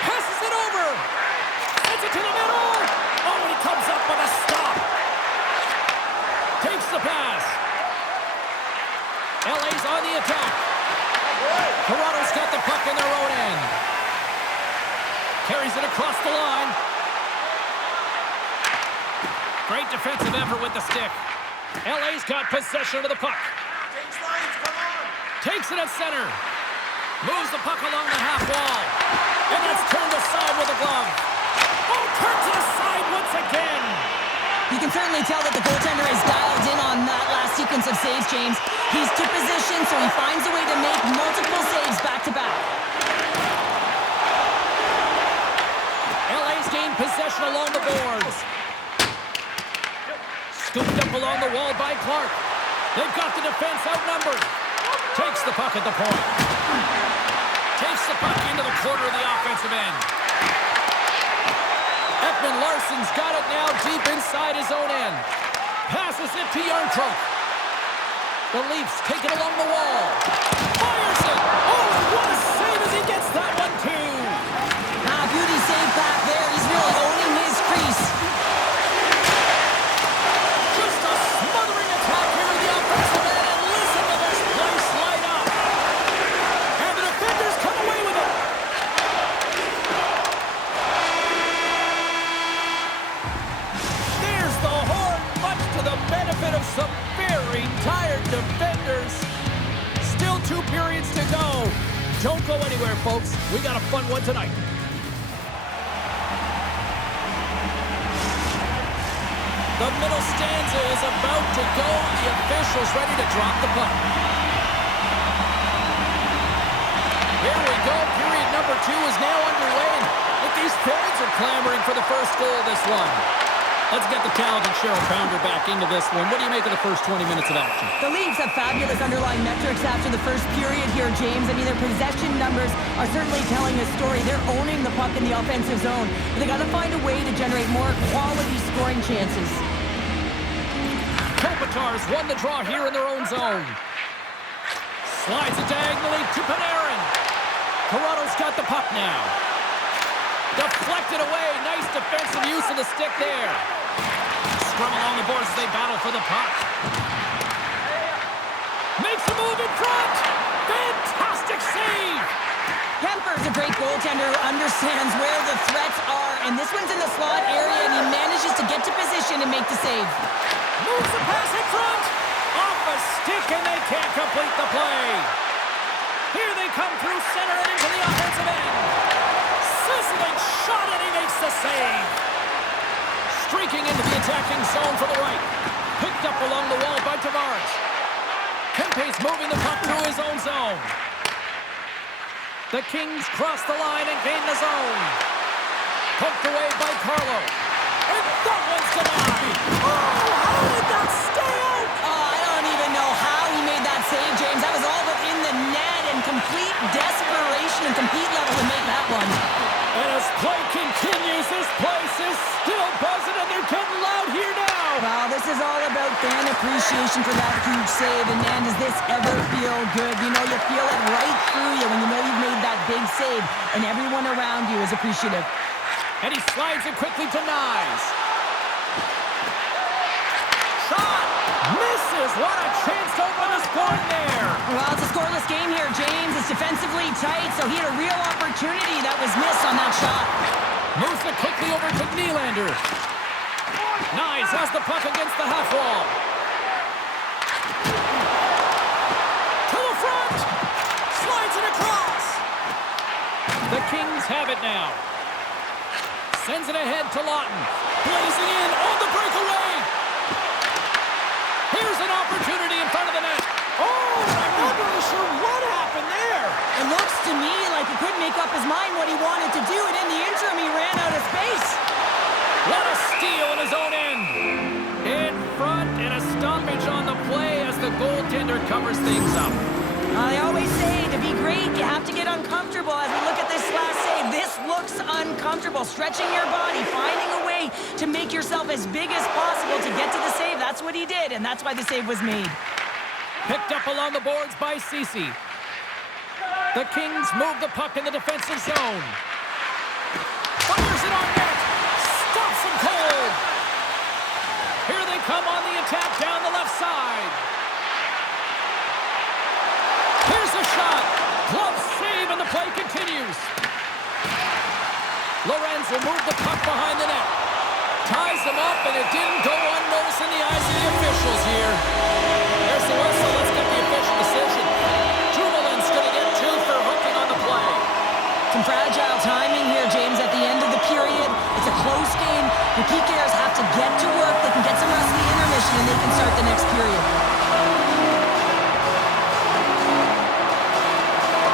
Passes it over! Sends it to the middle! Oh, and he comes up with a stop! Takes the pass. LA's on the attack. Toronto's got the puck in their own end. Carries it across the line. Great defensive effort with the stick. LA's got possession of the puck. Takes it at center. Moves the puck along the half wall. And that's turned aside with a glove. Oh, turns it aside once again. You can certainly tell that the goaltender is dialed in on that last sequence of saves, James. He's to position, so he finds a way to make multiple saves back-to-back. LA's gained possession along the boards. Scooped up along the wall by Clark. They've got the defense outnumbered. Takes the puck at the point. Takes the puck into the corner of the offensive end. Ekman-Larsson's got it now deep inside his own end. Passes it to Jarnkrok. The Leafs take it along the wall. Fires it! Oh, what a save as he gets that one too! Beauty save back there. He's really owning his crease. Just a smothering attack here in the offensive end, and listen to this place light up. And the defenders come away with it. There's the horn, much to the benefit of some very tired defenders. Still 2 periods to go. Don't go anywhere, folks. We got a fun one tonight. The middle stanza is about to go. The officials ready to drop the puck. Here we go. Period number 2 is now underway. Look, these fans are clamoring for the first goal of this one. Let's get the talented Cheryl Pounder back into this one. What do you make of the first 20 minutes of action? The Leafs have fabulous underlying metrics after the first period here, James. I mean, their possession numbers are certainly telling a story. They're owning the puck in the offensive zone. But they got to find a way to generate more quality scoring chances. Kopitar's won the draw here in their own zone. Slides it diagonally to Panarin. Toronto's got the puck now. Deflected away. Nice defensive use of the stick there. Scrum along the boards as they battle for the puck. Makes a move in front. Fantastic save. Kemper's a great goaltender who understands where the threats are, and this one's in the slot area, and he manages to get to position and make the save. Moves the pass in front. Off a stick, and they can't complete the play. Here they come through center and into the offensive end. Sizzling shot, and he makes the save. Streaking into the attacking zone for the right. Picked up along the wall by Tavares. Kempe's moving the puck through his own zone. The Kings cross the line and gain the zone. Poked away by Carlo. And that one's denied. Oh, how did that stay out? Oh, I don't even know how he made that save, James. That was all but in the net, and complete desperation and compete level to make that one. And as play continues, this place is still buzzing, and they're getting loud here now. Well, this is all about fan appreciation for that huge save. And man, does this ever feel good? You know, you feel it right through you when you know you've made that big save, and everyone around you is appreciative. And he slides it quickly to Nyes. Shot! Misses! What a chance to open the score there! Well, it's a scoreless game here, James. It's defensively tight, so he had a real opportunity that was missed on that shot. Moves it quickly over to Nylander. Nyes has the puck against the half wall. To the front! Slides it across! The Kings have it now. Sends it ahead to Lawton. Blazing in on the breakaway. Here's an opportunity in front of the net. Oh, I'm not really sure what happened there. It looks to me like he couldn't make up his mind what he wanted to do, and in the interim, he ran out of space. What a steal in his own end. In front and a stoppage on the play as the goaltender covers things up. I always say, to be great, you have to get uncomfortable. As we look at this last save, this looks uncomfortable. Stretching your body, finding a way to make yourself as big as possible to get to the save. That's what he did, and that's why the save was made. Picked up along the boards by Ceci. The Kings move the puck in the defensive zone. Fires it on net. Stops him cold. Here they come on the attack down the left side. Here's a shot. Glove save, and the play continues. Lorenz will move the puck behind the net. Ties him up, and it didn't go unnoticed in the eyes of the officials here. There's the whistle. Let's get the official decision. Dumoulin's going to get 2 for hooking on the play. Some fragile timing here, James, at the end of the period. It's a close game. The PKers have to get to work. They can get some rest in the intermission, and they can start the next period.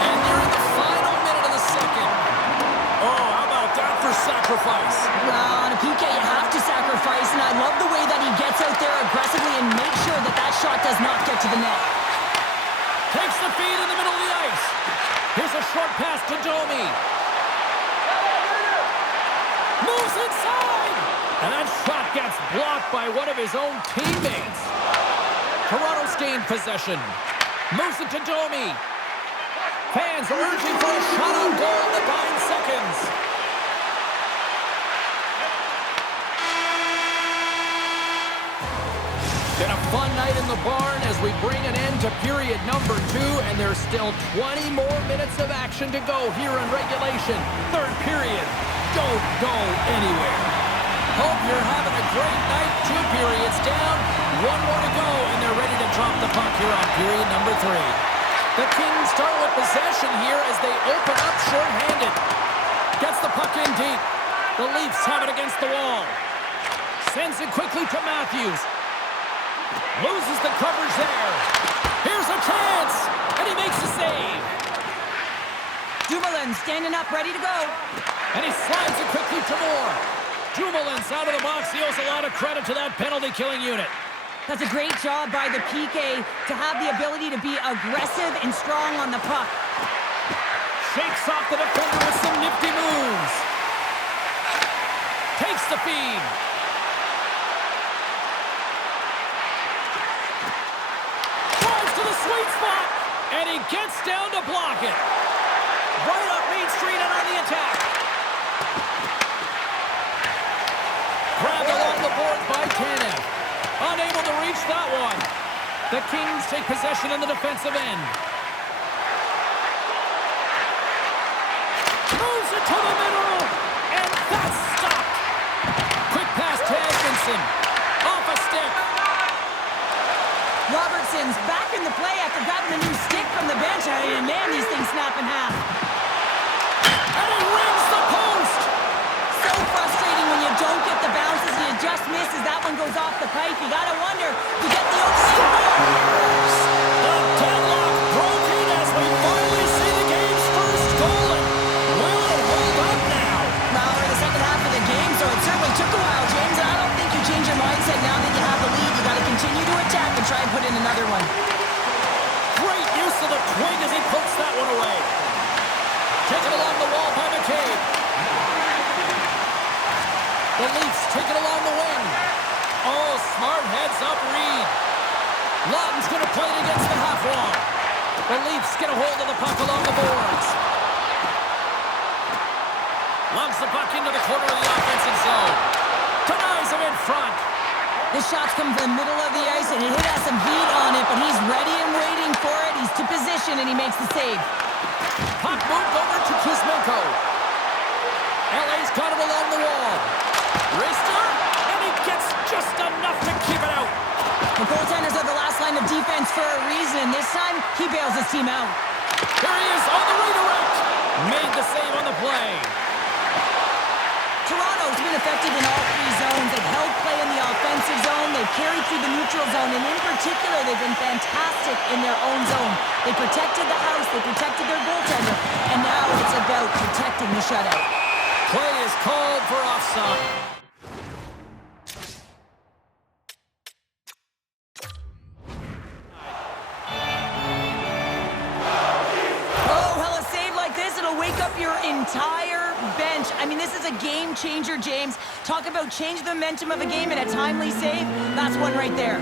And they're in the final minute of the second. Oh, how about that for sacrifice? Well, on a PK, you have to sacrifice, and I love the way that he gets out there aggressively and makes sure that that shot does not get to the net. Takes the feed in the middle of the ice. Here's a short pass to Domi. Moves inside. And that shot gets blocked by one of his own teammates. Toronto's gained possession. Moves it to Domi. Fans urging for a shot on goal in the 9 seconds. Been a fun night in the barn as we bring an end to period number 2, and there's still 20 more minutes of action to go here in regulation. Third period. Don't go anywhere. Hope you're having a great night. 2 periods down, 1 more to go, and they're ready to drop the puck here on period number 3. The Kings start with possession here as they open up shorthanded. Gets the puck in deep. The Leafs have it against the wall. Sends it quickly to Matthews. Loses the coverage there. Here's a chance, and he makes the save. Dumoulin standing up, ready to go. And he slides it quickly to Moore. Dumoulin's out of the box. He owes a lot of credit to that penalty-killing unit. That's a great job by the PK to have the ability to be aggressive and strong on the puck. Shakes off the defender with some nifty moves. Takes the feed. Sweet spot, and he gets down to block it. Right up Main Street and on the attack. Grabbed along the boards by Tanev. Unable to reach that one. The Kings take possession in the defensive end. Moves it to the middle, and that's stopped. Quick pass to Edmondson. Off a stick. Robertson's back in the play after grabbing a new stick from the bench. And man, these things snap in half. And he rings the post! So frustrating when you don't get the bounces and you just miss as that one goes off the pipe. You gotta wonder, you get the opening goal. The deadlock broken as we finally see the game's first goal. And will it hold up now? Now we're in the second half of the game, so it certainly took a while, James. And I don't think you change your mindset now that you have the lead. You gotta continue to attack and try and put in another one. Great use of the twig as he puts that one away. Taken along the wall by McCabe. The Leafs take it along the wing. Oh, smart heads up Reed. Lawton's going to play it against the half wall. The Leafs get a hold of the puck along the boards. Lugs the puck into the corner of the offensive zone. Denies him in front. This shot's coming from the middle of the ice, and it has some heat on it, but he's ready and waiting for it. He's to position, and he makes the save. Puck moved over to Kuzmenko. LA's got it along the wall. Rister, and he gets just enough to keep it out. The goaltenders are the last line of defense for a reason. This time, he bails his team out. Here he is on the redirect. Made the save on the play. Toronto's been effective in all 3 zones. They've held play in the offensive zone. they've carried through the neutral zone, and in particular, they've been fantastic in their own zone. They protected the house, they protected their goaltender, and now it's about protecting the shutout. Play is called for offside. Wake up your entire bench. I mean, this is a game changer, James. Talk about change the momentum of a game and a timely save. That's one right there.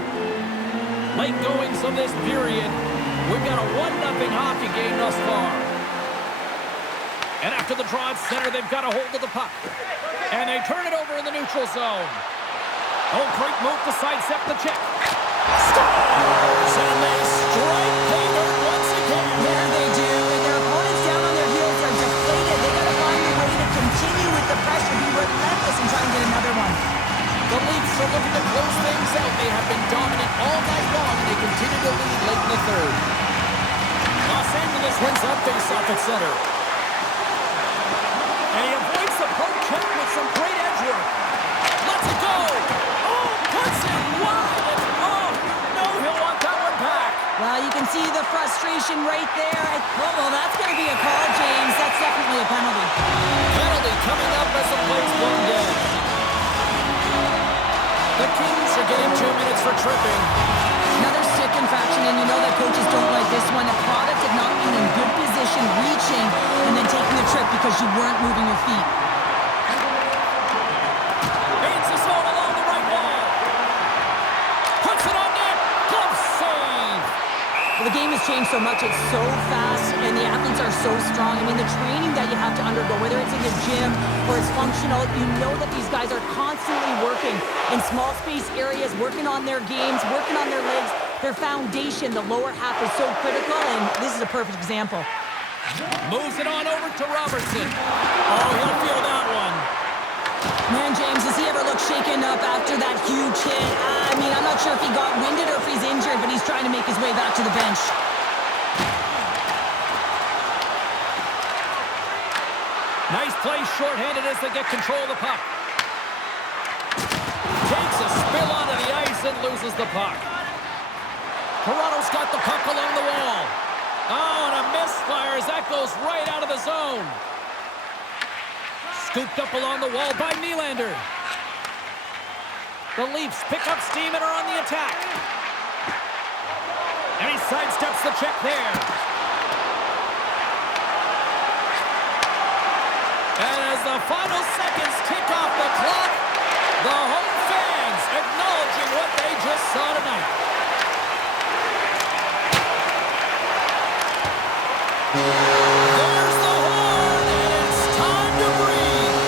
Late goings of this period. We've got a 1-0 hockey game thus far. And after the draw at center, they've got a hold of the puck. And they turn it over in the neutral zone. Oh, great move to sidestep the check. Scores! And they strike Hayward once again. There they do. And their opponents down on their heels are deflated. They got to find a way to continue with the pressure, be relentless, and try and get another one. The Leafs are looking to close things out. They have been dominant all night long, and they continue to lead late in the third. Los Angeles wins up face-off at center. And he avoids the poke check with some great edge work. Let's it go! Oh, puts it wide! And oh, no, he'll want that one back. Well, you can see the frustration right there. Well, that's going to be a call, James. That's definitely a penalty. Penalty coming up as the play's blown dead. The Kings are getting 2 minutes for tripping. Another stick infraction, and you know that coaches don't like this one. A product of not being in good position, reaching, and then taking the trip because you weren't moving your feet. Feeds the zone along the right wall. Puts it on net. Glove save. Well, the game has changed so much. It's so fast, and the athletes are so strong. I mean, the training that you have to undergo, whether it's in the gym or it's functional, you know that these guys are constantly working in small space areas, working on their games, working on their legs. Their foundation, the lower half, is so critical, and this is a perfect example. Moves it on over to Robertson. Oh, he'll feel that one. Man, James, does he ever look shaken up after that huge hit? I mean, I'm not sure if he got winded or if he's injured, but he's trying to make his way back to the bench. Nice play shorthanded as they get control of the puck. Takes a spill onto the ice and loses the puck. Toronto's got the puck along the wall. Oh, and a misfire as that goes right out of the zone. Scooped up along the wall by Nylander. The Leafs pick up steam and are on the attack. And he sidesteps the check there. And as the final seconds tick off the clock, the home fans acknowledging what they just saw tonight. There's the horn, and it's time to breathe.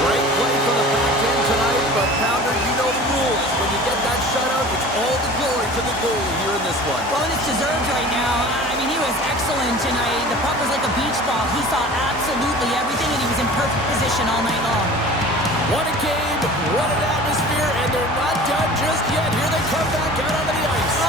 Great play from the back end tonight, but Pounder, you know the rules. When you get that shutout, it's all the glory to the goalie here in this one. Well, and it's deserved right now. I mean, he was excellent tonight. The puck was like a beach ball. He saw absolutely everything, and he was in perfect position all night long. What a game, what an atmosphere, and they're not done just yet. Here they come back out onto the ice.